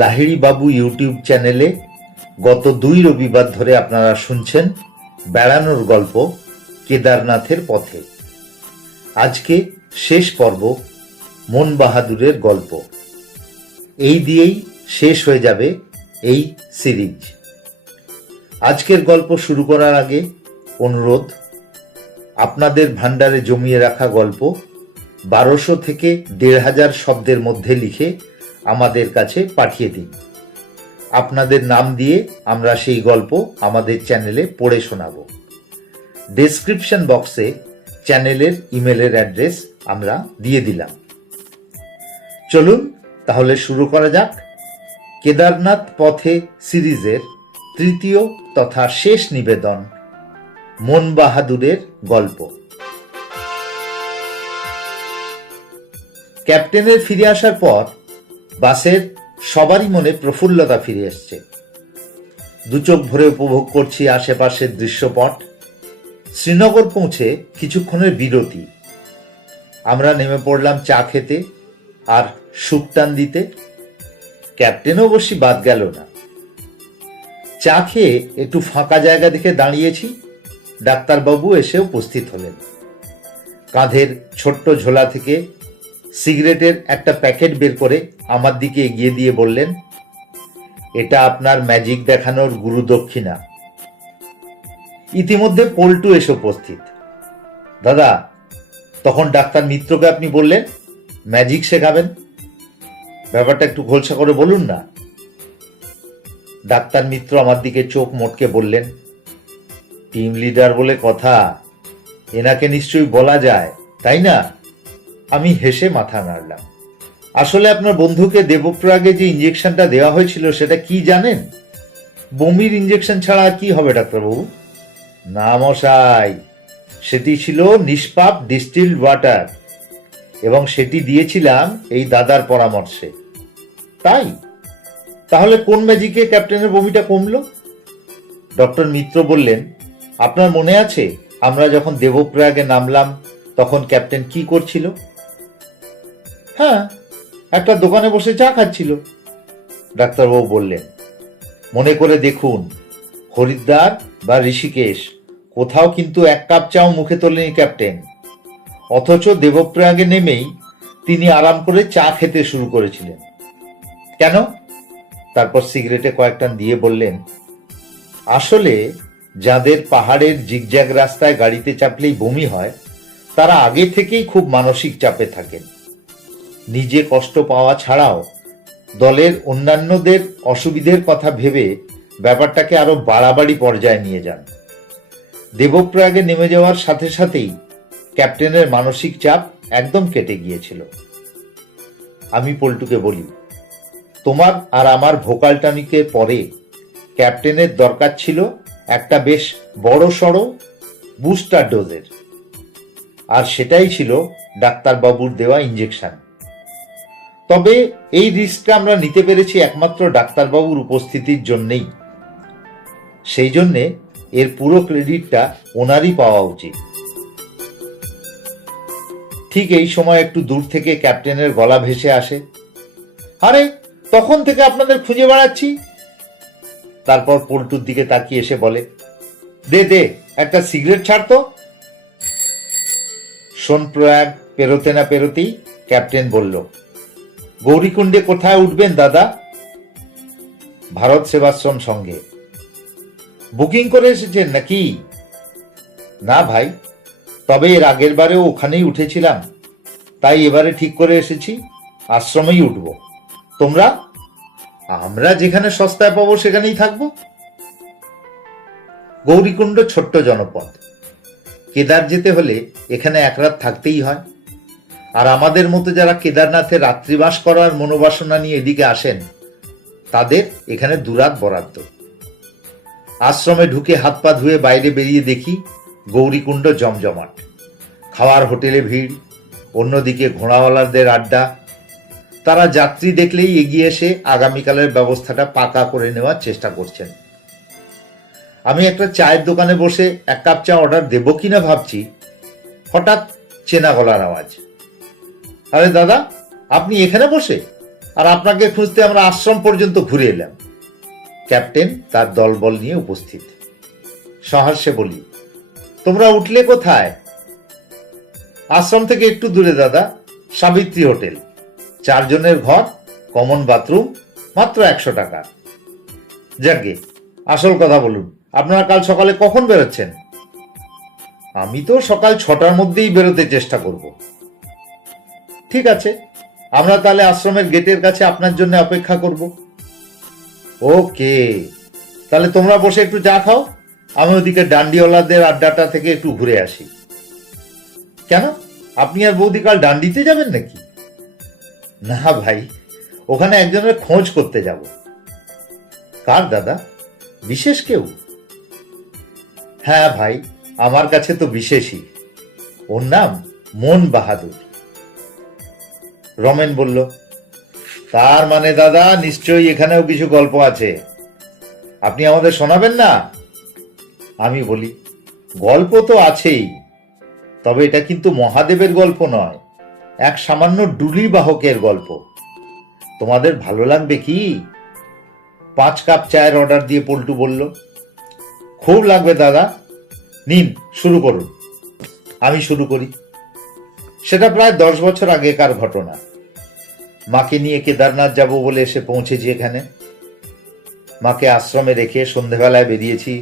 লাহিড়ী বাবু YouTube চ্যানেলে গত 2 রবিবার ধরে আপনারা শুনছেন বেড়ানোর গল্প কেদারনাথের পথে। আজকে শেষ পর্ব মন বাহাদুরের গল্প। এই দিয়েই শেষ হয়ে যাবে এই সিরিজ। আজকের গল্প শুরু করার আগে অনুরোধ, আপনাদের ভান্ডারে জমিয়ে রাখা গল্প 1200 থেকে 1500 শব্দের মধ্যে লিখে আমাদের কাছে পাঠিয়ে দিন। আপনাদের নাম দিয়ে আমরা সেই গল্প আমাদের চ্যানেলে পড়ে শোনাব। ডেসক্রিপশন বক্সে চ্যানেলের ইমেলের অ্যাড্রেস আমরা দিয়ে দিলাম। চলুন তাহলে শুরু করা যাক কেদারনাথ পথে সিরিজের তৃতীয় তথা শেষ নিবেদন, মন বাহাদুরের গল্প। ক্যাপ্টেনের ফিরে আসার পর বাসের সবারই মনে প্রফুল্লতা ফিরে এসছে। দু চোখ ভরে উপভোগ করছি আশেপাশের দৃশ্যপট। শ্রীনগর পৌঁছে কিছুক্ষণের বিরতি। আমরা নেমে পড়লাম চা খেতে আর সুপটান দিতে। ক্যাপ্টেন অবশ্যই বাদ গেল না। চা খেয়ে একটু ফাঁকা জায়গা দেখে দাঁড়িয়েছি। ডাক্তারবাবু এসে উপস্থিত হলেন। কাঁধের ছোট্ট ঝোলা থেকে সিগারেটের একটা প্যাকেট বের করে আমার দিকে এগিয়ে দিয়ে বললেন, এটা আপনার ম্যাজিক দেখানোর গুরুদক্ষিণা। ইতিমধ্যে পল্টু এসে উপস্থিত। দাদা, তখন ডাক্তার মিত্রকে আপনি বললেন ম্যাজিক শেখাবেন, ব্যাপারটা একটু খোলসা করে বলুন না। ডাক্তার মিত্র আমার দিকে চোখ মোটকে বললেন, টিম লিডার বলে কথা, এনাকে নিশ্চয়ই বলা যায়, তাই না? আমি হেসে মাথা নাড়লাম। আসলে আপনার বন্ধুকে দেবপ্রয়াগে যে ইঞ্জেকশনটা দেওয়া হয়েছিল সেটা কি জানেন? বমির ইঞ্জেকশন ছাড়া আর কি হবে ডাক্তারবাবু? না মশাই, সেটি ছিল নিষ্পাপ ডিস্টিলড ওয়াটার, এবং সেটি দিয়েছিলাম এই দাদার পরামর্শে। তাই? তাহলে কোন ম্যাজিকে ক্যাপ্টেনের বমিটা কমলো? ডক্টর মিত্র বললেন, আপনার মনে আছে আমরা যখন দেবপ্রয়াগে নামলাম তখন ক্যাপ্টেন কি করছিল? হ্যাঁ, একটা দোকানে বসে চা খাচ্ছিল। ডাক্তারবাবু বললেন, মনে করে দেখুন, হরিদ্বার বা ঋষিকেশ কোথাও কিন্তু এক কাপ চাও মুখে তোলেনি ক্যাপ্টেন। অথচ দেবপ্রয়াগে নেমেই তিনি আরাম করে চা খেতে শুরু করেছিলেন। কেন? তারপর সিগারেটে কয়েক টান দিয়ে বললেন, আসলে যাদের পাহাড়ের জিগজ্যাগ রাস্তায় গাড়িতে চাপলেই বমি হয় তারা আগে থেকেই খুব মানসিক চাপে থাকেন। নিজে কষ্ট পাওয়া ছাড়াও দলের অন্যান্যদের অসুবিধের কথা ভেবে ব্যাপারটাকে আরো বাড়াবাড়ি পর্যায়ে নিয়ে যান। দেবপ্রয়াগে নেমে যাওয়ার সাথে সাথেই ক্যাপ্টেনের মানসিক চাপ একদম কেটে গিয়েছিল। আমি পল্টুকে বলি, তোমার আর আমার ভোকাল টনিকের পরে ক্যাপ্টেনের দরকার ছিল একটা বেশ বড় সড়ো বুস্টার ডোজের, আর সেটাই ছিল ডাক্তারবাবুর দেওয়া ইঞ্জেকশন। তবে এই রিস্কটা আমরা নিতে পেরেছি একমাত্র ডাক্তারবাবুর উপস্থিতির জন্যেই। সেই জন্যে এর পুরো ক্রেডিটটা ওনারই পাওয়া উচিত। ঠিক এই সময় একটু দূর থেকে ক্যাপ্টেনের গলা ভেসে আসে, আরে তখন থেকে আপনাদের খুঁজে বেড়াচ্ছি। তারপর পল্টুর দিকে তাকিয়ে এসে বলে, দে দে একটা সিগারেট ছাড় তো। সোনপ্রয়াগ পেরোতে না পেরোতেই ক্যাপ্টেন বলল, গৌরীকুণ্ডে কোথায় উঠবেন দাদা? ভারত সেবাশ্রম সঙ্গে। বুকিং করে এসেছেন নাকি? না ভাই, তবে এর আগের বারেও ওখানেই উঠেছিলাম, তাই এবারে ঠিক করে এসেছি আশ্রমেই উঠব। তোমরা? আমরা যেখানে সস্তায় পাবো সেখানেই থাকবো। গৌরীকুণ্ড ছোট্ট জনপদ। কেদার যেতে হলে এখানে এক রাত থাকতেই হয়। আর আমাদের মতো যারা কেদারনাথে রাত্রিবাস করার মনোবাসনা নিয়ে এদিকে আসেন তাদের এখানে 2 রাত বরাদ্দ। আশ্রমে ঢুকে হাত পা ধুয়ে বাইরে বেরিয়ে দেখি গৌরীকুণ্ড জমজমাট। খাওয়ার হোটেলে ভিড়, অন্যদিকে ঘোড়াওয়ালাদের আড্ডা। তারা যাত্রী দেখলেই এগিয়ে এসে আগামীকালের ব্যবস্থাটা পাকা করে নেওয়ার চেষ্টা করছেন। আমি একটা চায়ের দোকানে বসে 1 কাপ চা অর্ডার দেব কিনা ভাবছি, হঠাৎ চেনা গলার আওয়াজ, আরে দাদা, আপনি এখানে বসে? আর আপনাকে খুঁজতে আমরা আশ্রম পর্যন্ত ঘুরে এলাম। ক্যাপ্টেন তার দলবল নিয়ে উপস্থিত। সহাস্যে বলি, তোমরা উঠলে কোথায়? আশ্রম থেকে একটু দূরে দাদা, সাবিত্রী হোটেল, 4 জনের ঘর, কমন বাথরুম, মাত্র 100 টাকা। যাকে আসল কথা বলুন, আপনারা কাল সকালে কখন বেরোচ্ছেন? আমি তো সকাল 6টার মধ্যেই বেরোতে চেষ্টা করব। ঠিক আছে, আমরা তাহলে আশ্রমের গেটের কাছে আপনার জন্য অপেক্ষা করব। ওকে, তাহলে তোমরা বসে একটু চা খাও, আমি ওদিকে ডান্ডিওয়ালাদের আড্ডাটা থেকে একটু ঘুরে আসি। কেন, আপনি আর বৌদি কাল ডান্ডিতে যাবেন নাকি? না ভাই, ওখানে একজনের খোঁজ করতে যাব। কার দাদা, বিশেষ কেউ? হ্যাঁ ভাই, আমার কাছে তো বিশেষই। ওর নাম মন বাহাদুর। রমেন বলল, তার মানে দাদা নিশ্চয়ই এখানেও কিছু গল্প আছে, আপনি আমাদের শোনাবেন না? আমি বলি, গল্প তো আছেই, তবে এটা কিন্তু মহাদেবের গল্প নয়, এক সামান্য ডুলি বাহকের গল্প। তোমাদের ভালো লাগবে কি? 5 কাপ চায়ের অর্ডার দিয়ে পল্টু বলল। খুব লাগবে দাদা, নিন শুরু করুন। আমি শুরু করি। সেটা প্রায় 10 বছর আগেকার ঘটনা। মাকে নিয়ে কেদারনাথ যাব বলে এসে পৌঁছেছি এখানে। মাকে আশ্রমে রেখে সন্ধেবেলায় বেরিয়েছি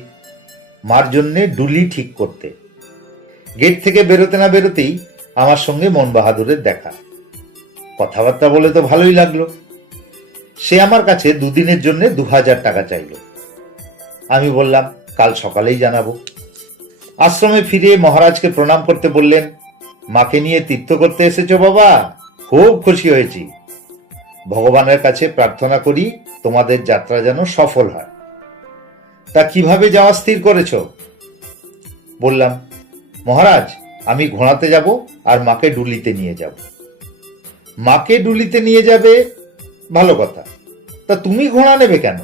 মার জন্যে ডুলি ঠিক করতে। গেট থেকে বেরোতে না বেরোতেই আমার সঙ্গে মন বাহাদুরের দেখা। কথাবার্তা বলে তো ভালোই লাগলো। সে আমার কাছে 2 দিনের জন্য 2000 টাকা চাইল। আমি বললাম, কাল সকালেই জানাবো। আশ্রমে ফিরে মহারাজকে প্রণাম করতে বললেন, মাকে নিয়ে তীর্থ করতে এসেছো বাবা, খুব খুশি হয়েছি। ভগবানের কাছে প্রার্থনা করি তোমাদের যাত্রা যেন সফল হয়। তা কিভাবে যাওয়া স্থির করেছ? বললাম, মহারাজ, আমি ঘোড়াতে যাব আর মাকে ডুলিতে নিয়ে যাব। মাকে ডুলিতে নিয়ে যাবে, ভালো কথা, তা তুমি ঘোড়া নেবে কেন?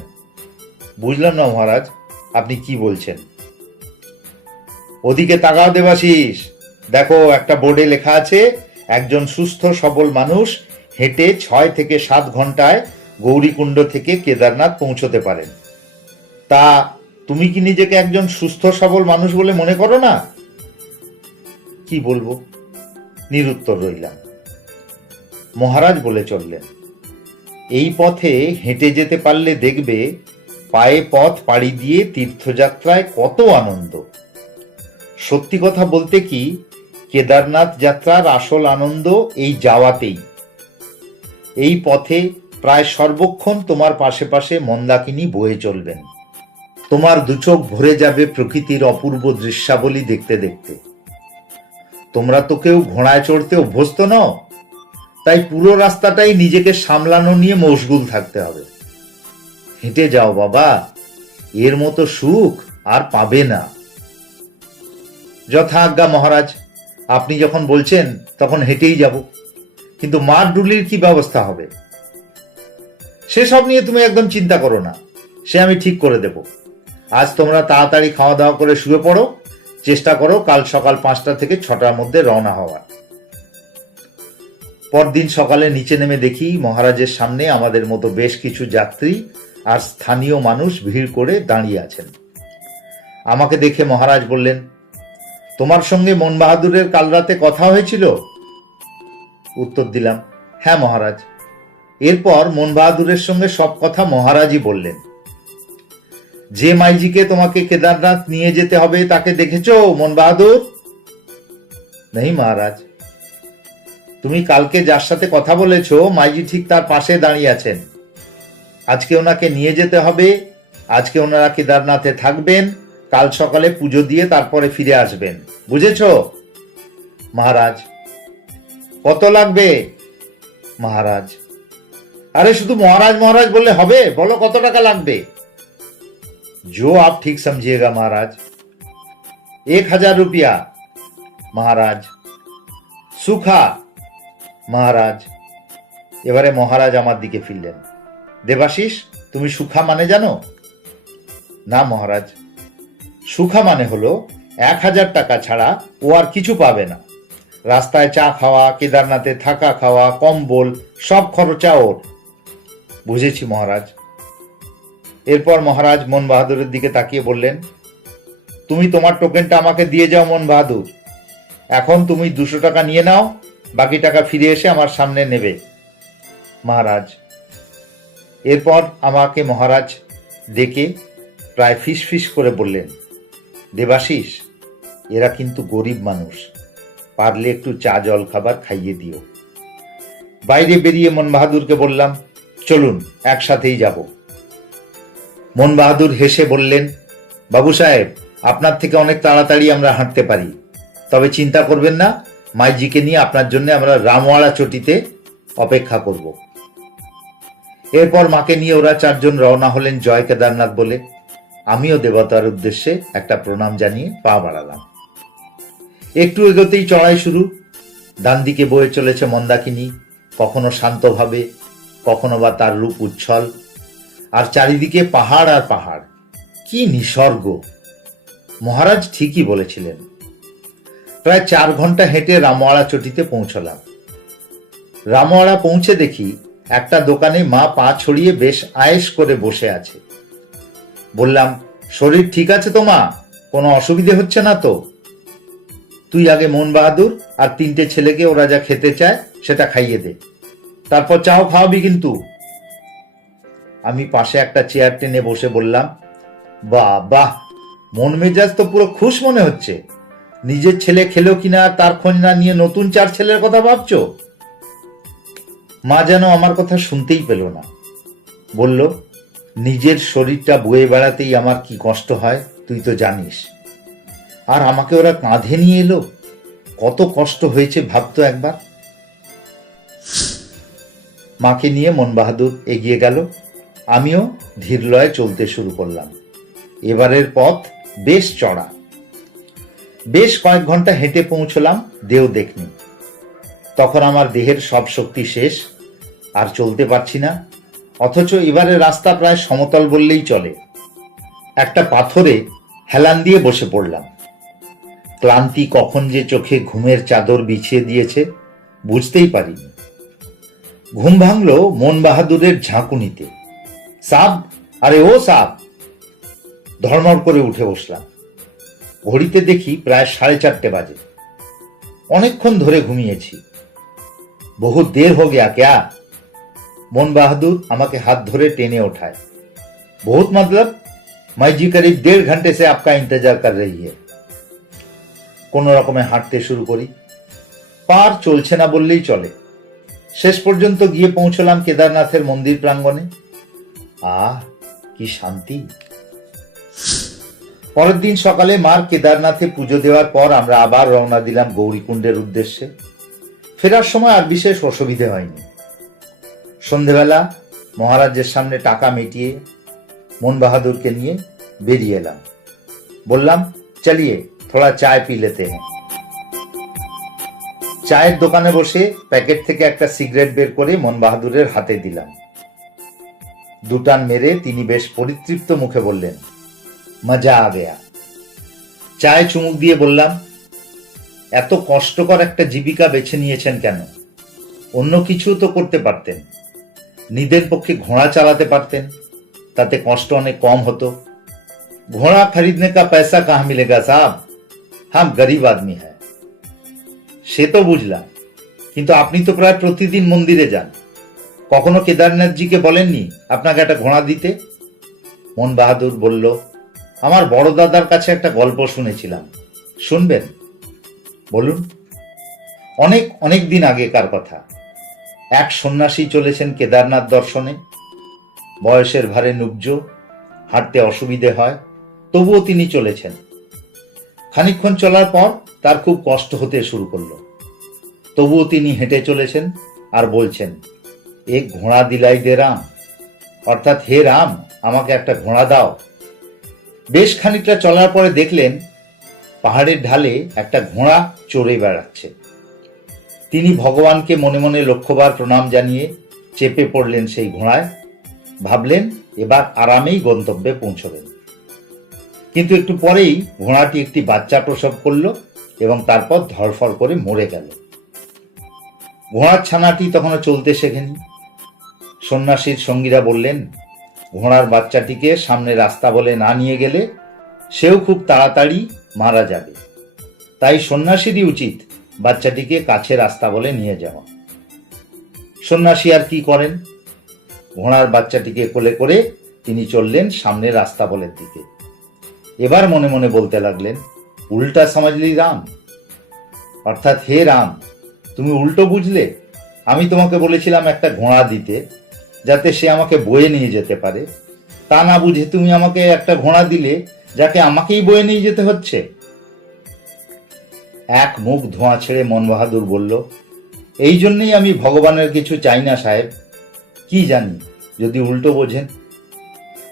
বুঝলাম না মহারাজ, আপনি কি বলছেন? ওদিকে তাকাও দেবাশিস, দেখো একটা বোর্ডে লেখা আছে, একজন সুস্থ সবল মানুষ হেঁটে 6 থেকে 7 ঘন্টায় গৌরীকুণ্ড থেকে কেদারনাথ পৌঁছতে পারেন। তা তুমি কি নিজেকে একজন সুস্থ সবল মানুষ বলে মনে করো না? কি বলবো, নিরুত্তর রইলাম। মহারাজ বলে চললেন, এই পথে হেঁটে যেতে পারলে দেখবে পায়ে পথ পাড়ি দিয়ে তীর্থযাত্রায় কত আনন্দ। সত্যি কথা বলতে কি, কেদারনাথ যাত্রার আসল আনন্দ এই যাওয়াতেই। এই পথে প্রায় সর্বক্ষণ তোমার পাশে পাশে মন্দাকিনী বয়ে চলবেন। তোমার দুচোখ ভরে যাবে প্রকৃতির অপূর্ব দৃশ্যাবলী দেখতে দেখতে। তোমরা তো কেউ ঘোড়ায় চড়তে অভ্যস্ত নও, তাই পুরো রাস্তাটাই নিজেকে সামলানো নিয়ে মশগুল থাকতে হবে। হেঁটে যাও বাবা, এর মতো সুখ আর পাবে না। যথা আজ্ঞা মহারাজ, আপনি যখন বলছেন তখন হেঁটেই যাব, কিন্তু মার ডুলির কি ব্যবস্থা হবে? সেসব নিয়ে তুমি একদম চিন্তা করো না, সে আমি ঠিক করে দেব। আজ তোমরা তাড়াতাড়ি খাওয়া দাওয়া করে শুয়ে পড়ো, চেষ্টা করো কাল সকাল 5টা থেকে 6টার মধ্যে রওনা হওয়ার। পরদিন সকালে নিচে নেমে দেখি মহারাজের সামনে আমাদের মতো বেশ কিছু যাত্রী আর স্থানীয় মানুষ ভিড় করে দাঁড়িয়ে আছেন। আমাকে দেখে মহারাজ বললেন, তোমার সঙ্গে মন বাহাদুরের কাল রাতে কথা হয়েছিল? উত্তর দিলাম, হ্যাঁ মহারাজ। এরপর মন বাহাদুরের সঙ্গে সব কথা মহারাজই বললেন। যে মাইজিকে তোমাকে কেদারনাথ নিয়ে যেতে হবে তাকে দেখেছো মন বাহাদুর? নেই মহারাজ। তুমি কালকে যার সাথে কথা বলেছো মাইজি ঠিক তার পাশে দাঁড়িয়ে আছেন। আজকে ওনাকে নিয়ে যেতে হবে, আজকে ওনারা কেদারনাথে থাকবেন, কাল সকালে পুজো দিয়ে তারপরে ফিরে আসবেন, বুঝেছো? মহারাজ। কত লাগবে? মহারাজ। আরে শুধু মহারাজ মহারাজ বললে হবে, বলো কত টাকা লাগবে? जो आप ठीक समझिएगा महाराज। 1000 रुपया। महाराज। সুখা। মহারাজ। এবারে মহারাজ আমার দিকে ফিরলেন। দেবাশিস, তুমি সুখা মানে জানো? না মহারাজ। সুখা মানে হলো 1000 টাকা ছাড়া ও আর কিছু পাবে না। রাস্তায় চা খাওয়া, কেদারনাথে থাকা খাওয়া, কম্বল, সব খরচা ওর। বুঝেছি মহারাজ। এরপর মহারাজ মন বাহাদুরের দিকে তাকিয়ে বললেন, তুমি তোমার টোকেনটা আমাকে দিয়ে যাও মন বাহাদুর। এখন তুমি 200 টাকা নিয়ে নাও, বাকি টাকা ফিরে এসে আমার সামনে নেবে। মহারাজ। এরপর আমাকে মহারাজ ডেকে প্রায় ফিস ফিস করে বললেন, দেবাশিস, এরা কিন্তু গরিব মানুষ, পারলে একটু চা জল খাবার খাইয়ে দিও। বাইরে বেরিয়ে মন বাহাদুরকে বললাম, চলুন একসাথেই যাব। মন বাহাদুর হেসে বললেন, বাবু সাহেব, আপনার থেকে অনেক তাড়াতাড়ি আমরা হাঁটতে পারি, তবে চিন্তা করবেন না, মাইজিকে নিয়ে আপনার জন্য আমরা রামওয়াড়া চটিতে অপেক্ষা করব। এরপর মাকে নিয়ে ওরা 4 জন রওনা হলেন জয় কেদারনাথ বলে। আমিও দেবতার উদ্দেশ্যে একটা প্রণাম জানিয়ে পা বাড়ালাম। একটু এগোতেই চড়াই শুরু। ডান দিকে বয়ে চলেছে মন্দাকিনী, কখনো শান্তভাবে, কখনো বা তার রূপ উচ্ছল, আর চারিদিকে পাহাড় আর পাহাড়। কি নিসর্গ! মহারাজ ঠিকই বলেছিলেন। প্রায় 4 ঘন্টা হেঁটে রামওয়াড়া চটিতে পৌঁছলাম। রামওয়াড়া পৌঁছে দেখি একটা দোকানে মা পা ছড়িয়ে বেশ আয়েশ করে বসে আছে। বললাম, শরীর ঠিক আছে তো মা? কোনো অসুবিধে হচ্ছে না তো? তুই আগে মন বাহাদুর আর 3টে ছেলেকে ওরা যা খেতে চায় সেটা খাইয়ে দে, তারপর চাও খাওয়াবি কিন্তু। আমি পাশে একটা চেয়ার টেনে বসে বললাম, বাহ বাহ, মন মেজাজ তো পুরো খুশ মনে হচ্ছে। নিজের ছেলে খেলো কিনা তার খোঁজ না নিয়ে নতুন 4 ছেলের কথা ভাবছো? মা যেন আমার কথা শুনতেই পেল না। বলল, নিজের শরীরটা বয়ে বেড়াতেই আমার কি কষ্ট হয় তুই তো জানিস, আর আমাকে ওরা কাঁধে নিয়ে এলো, কত কষ্ট হয়েছে ভাবতো একবার। মাকে নিয়ে মন বাহাদুর এগিয়ে গেল, আমিও ধীরলয়ে চলতে শুরু করলাম। এবারের পথ বেশ চড়া। বেশ কয়েক ঘন্টা হেঁটে পৌঁছলাম দেও দেখনি। তখন আমার দেহের সব শক্তি শেষ, আর চলতে পারছি না। অথচ এবারে রাস্তা প্রায় সমতল বললেই চলে। একটা পাথরে হেলান দিয়ে বসে পড়লাম। ক্লান্তি কখন যে চোখে ঘুমের চাদর বিছিয়ে দিয়েছে বুঝতেই পারিনি। ঘুম ভাঙল মন বাহাদুরের ঝাঁকুনিতে। সাব, আরে ও সাব! ধর্মড় করে উঠে বসলাম। ঘড়িতে দেখি প্রায় 4:30 বাজে। অনেকক্ষণ ধরে ঘুমিয়েছি। বহু দের হো গয়া ক্যা? মন বাহাদুর আমাকে হাত ধরে টেনে ওঠায়। বহুত মতলব, मैं जी करीब 1.5 घंटे से आपका इंतजार कर रही है। কোন রকমে হাঁটতে শুরু করি। পার চলছে না বললেই চলে। শেষ পর্যন্ত গিয়ে পৌঁছলাম কেদারনাথের মন্দির প্রাঙ্গণে। আহ, কি শান্তি! পরের দিন সকালে মার কেদারনাথে পুজো দেওয়ার পর আমরা আবার রওনা দিলাম গৌরীকুণ্ডের উদ্দেশ্যে। ফেরার সময় আর বিশেষ অসুবিধে হয়নি। সন্ধেবেলা মহারাজের সামনে টাকা মিটিয়ে মন বাহাদুরকে নিয়ে বেরিয়ে এলাম। বললাম, চলিয়ে থোড়া চায় পি লেতে হ্যাঁ। চায়ের দোকানে বসে প্যাকেট থেকে একটা সিগারেট বের করে মন বাহাদুরের হাতে দিলাম। 2 টান মেরে তিনি বেশ পরিতৃপ্ত মুখে বললেন, মজা আ গয়া। চায়ে চুমুক দিয়ে বললাম, এত কষ্টকর একটা জীবিকা বেছে নিয়েছেন কেন? অন্য কিছু তো করতে পারতেন। নিজের পক্ষে ঘোড়া চালাতে পারতেন, তাতে কষ্ট অনেক কম হতো। ঘোড়া খরিদনে কা পয়সা কাহা মিলেগা সাহব, হাম গরিব আদমি হ্যায়। সে তো বুঝলাম, কিন্তু আপনি তো প্রায় প্রতিদিন মন্দিরে যান, কখনো কেদারনাথজিকে বলেননি আপনাকে একটা ঘোড়া দিতে? মন বাহাদুর বলল, আমার বড় দাদার কাছে একটা গল্প শুনেছিলাম, শুনবেন? বলুন। অনেক অনেক দিন আগেকার কথা। এক সন্ন্যাসী চলেছেন কেদারনাথ দর্শনে। বয়সের ভারে নুব্জ, হাঁটতে অসুবিধে হয়, তবুও তিনি চলেছেন। খানিকক্ষণ চলার পর তার খুব কষ্ট হতে শুরু করলো, তবুও তিনি হেঁটে চলেছেন আর বলছেন, এক ঘোড়া দিলাই দে রাম, অর্থাৎ হে রাম, আমাকে একটা ঘোড়া দাও। বেশ খানিকটা চলার পরে দেখলেন পাহাড়ের ঢালে একটা ঘোড়া চড়ে বেড়াচ্ছে। তিনি ভগবানকে মনে মনে লক্ষ্যবার প্রণাম জানিয়ে চেপে পড়লেন সেই ঘোড়ায়। ভাবলেন এবার আরামেই গন্তব্যে পৌঁছবেন। কিন্তু একটু পরেই ঘোড়াটি একটি বাচ্চা প্রসব করল এবং তারপর ধড়ফড় করে মরে গেল। ঘোড়ার ছানাটি তখনও চলতে শেখেনি। সন্ন্যাসীর সঙ্গীরা বললেন, ঘোড়ার বাচ্চাটিকে সামনে রাস্তা বলে না নিয়ে গেলে সেও খুব তাড়াতাড়ি মারা যাবে, তাই সন্ন্যাসীরই উচিত বাচ্চাটিকে কাছে রাস্তা বলে নিয়ে যাওয়া। সন্ন্যাসী আর কি করেন, ঘোড়ার বাচ্চাটিকে কোলে করে তিনি চললেন সামনের রাস্তা বলের দিকে। এবার মনে মনে বলতে লাগলেন, উল্টা সমাজলি রাম, অর্থাৎ হে রাম, তুমি উল্টো বুঝলে। আমি তোমাকে বলেছিলাম একটা ঘোড়া দিতে, যাতে সে আমাকে বয়ে নিয়ে যেতে পারে, তা না বুঝে তুমি আমাকে একটা ঘোড়া দিলে যাকে আমাকেই বয়ে নিয়ে যেতে হচ্ছে। এক মুখ ধোঁয়া ছেড়ে মন বাহাদুর বলল, এই জন্যই আমি ভগবানের কিছু চাই না সাহেব, কি জানি যদি উল্টো বোঝেন।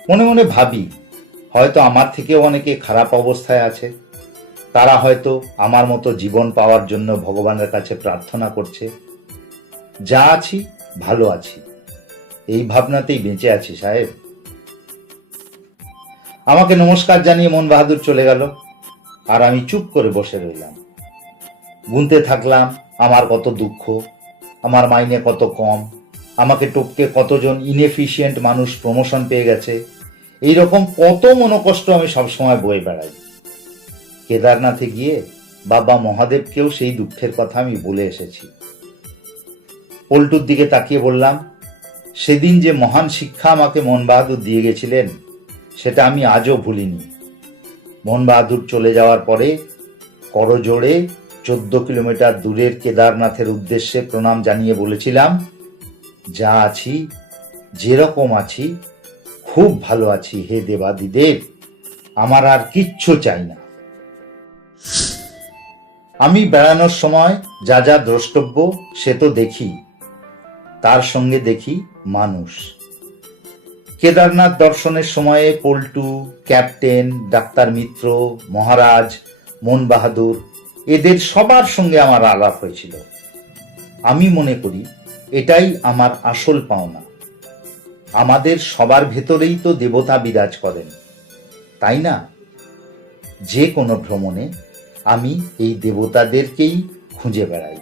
মনে মনে ভাবি, হয়তো আমার থেকেও অনেকে খারাপ অবস্থায় আছে, তারা হয়তো আমার মতো জীবন পাওয়ার জন্য ভগবানের কাছে প্রার্থনা করছে। যা আছি ভালো আছি, এই ভাবনাতেই বেঁচে আছি সাহেব। আমাকে নমস্কার জানিয়ে মন বাহাদুর চলে গেল, আর আমি চুপ করে বসে রইলাম। গুনতে থাকলাম আমার কত দুঃখ, আমার মাইনে কত কম, আমাকে টপকে কতজন ইনএফিশিয়েন্ট মানুষ প্রমোশন পেয়ে গেছে, এইরকম কত মনোকষ্ট আমি সবসময় বয়ে বেড়াই। কেদারনাথে গিয়ে বাবা মহাদেবকেও সেই দুঃখের কথা আমি বলে এসেছি। পল্টুর দিকে তাকিয়ে বললাম, সেদিন যে মহান শিক্ষা আমাকে মন বাহাদুর দিয়ে গেছিলেন, সেটা আমি আজও ভুলিনি। মন বাহাদুর চলে যাওয়ার পরে করজোড়ে 14 কিলোমিটার দূরের কেদারনাথের উদ্দেশ্যে প্রণাম জানিয়ে বলেছিলাম, যা আছি, যেরকম আছি, খুব ভালো আছি হে দেবাদিদেব, আমার আর কিচ্ছু চাই না। আমি বেড়ানোর সময় যা যা দ্রষ্টব্য সে তো দেখি, তার সঙ্গে দেখি মানুষ। কেদারনাথ দর্শনের সময়ে পল্টু, ক্যাপ্টেন, ডাক্তার মিত্র, মহারাজ, মন বাহাদুর, এদের সবার সঙ্গে আমার আলাপ হয়েছিল। আমি মনে করি এটাই আমার আসল পাওনা। আমাদের সবার ভেতরেই তো দেবতা বিরাজ করেন, তাই না? যে কোনো ভ্রমণে আমি এই দেবতাদেরকেই খুঁজে বেড়াই।